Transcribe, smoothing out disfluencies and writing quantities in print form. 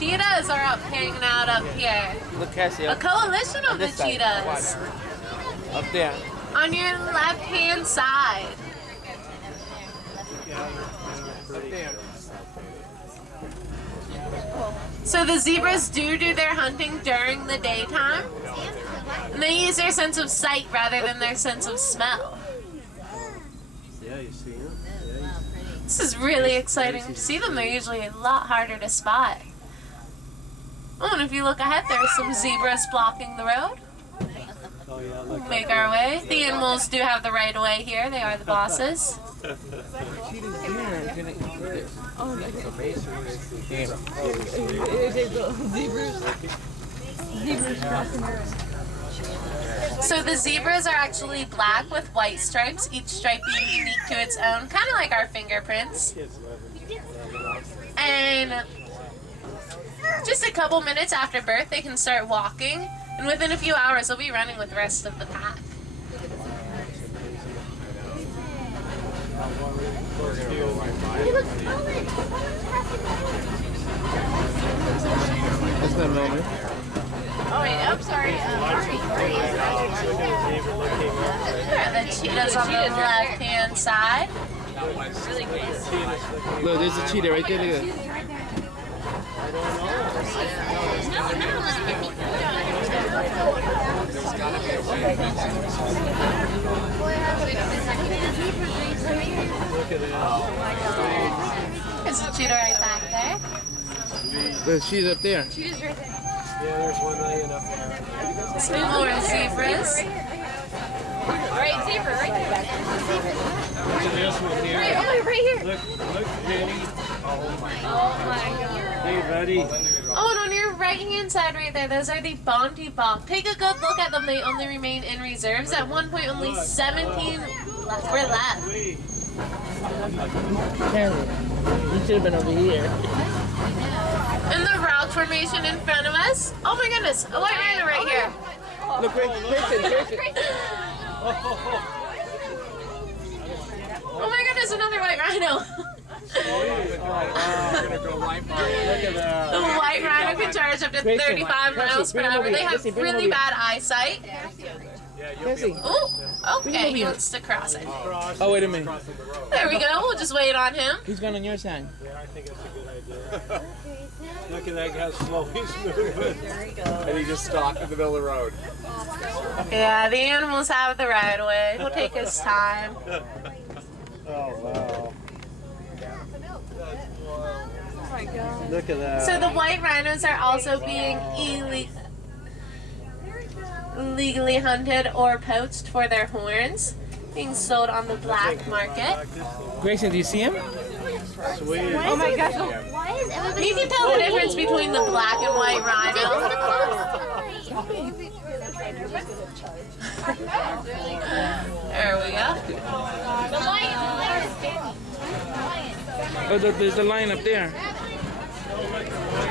cheetahs are up hanging out up here. Look, Cassie. A coalition of the cheetahs. Up there. On your left-hand side. So the zebras do their hunting during the daytime. And they use their sense of sight rather than their sense of smell. Yeah, you see them. This is really exciting to see them. They're usually a lot harder to spot. Oh, and if you look ahead, there's some zebras blocking the road. Oh, yeah, look. Make our way. The animals do have the right of way here. They are the bosses. So the zebras are actually black with white stripes, each stripe being unique to its own, kind of like our fingerprints. And just a couple minutes after birth, they can start walking, and within a few hours, they'll be running with the rest of the pack. That's not normal. Oh wait, I'm sorry. There are the cheetahs on the left-hand side. Look, there's a cheetah right there. Look at that. There's a cheetah right back there. Look, she's up there. Cheetah's right there. Yeah, there's one laying up there. Two more zebras. Right, zebra, right there. Look at this one here. Oh, right here. Look, Penny. Oh my god. Hey, buddy. Oh, and on your right-hand side right there, those are the Bounty Bog. Take a good look at them. They only remain in reserves. At one point, only 17 were left. You should have been over here. And the rock formation in front of us. Oh my goodness, a white rhino right here. Look, Grayson. Oh my goodness, another white rhino. Look at that. The white rhino can charge up to 35 miles per hour. They have really bad eyesight. Oh, okay, he wants to cross it. Oh, wait a minute. There we go, we'll just wait on him. He's going on your side. Yeah, I think that's a good idea. Look at that, how slow he's moving. And he just stopped in the middle of the road. Yeah, the animals have the right of way. He'll take his time. Oh, wow. Look at that. So the white rhinos are also being illegally hunted or poached for their horns, being sold on the black market. Grayson, do you see him? Sweet. Oh my gosh. You can tell the difference between the black and white rhino. There we go. Oh, there's a lion up there.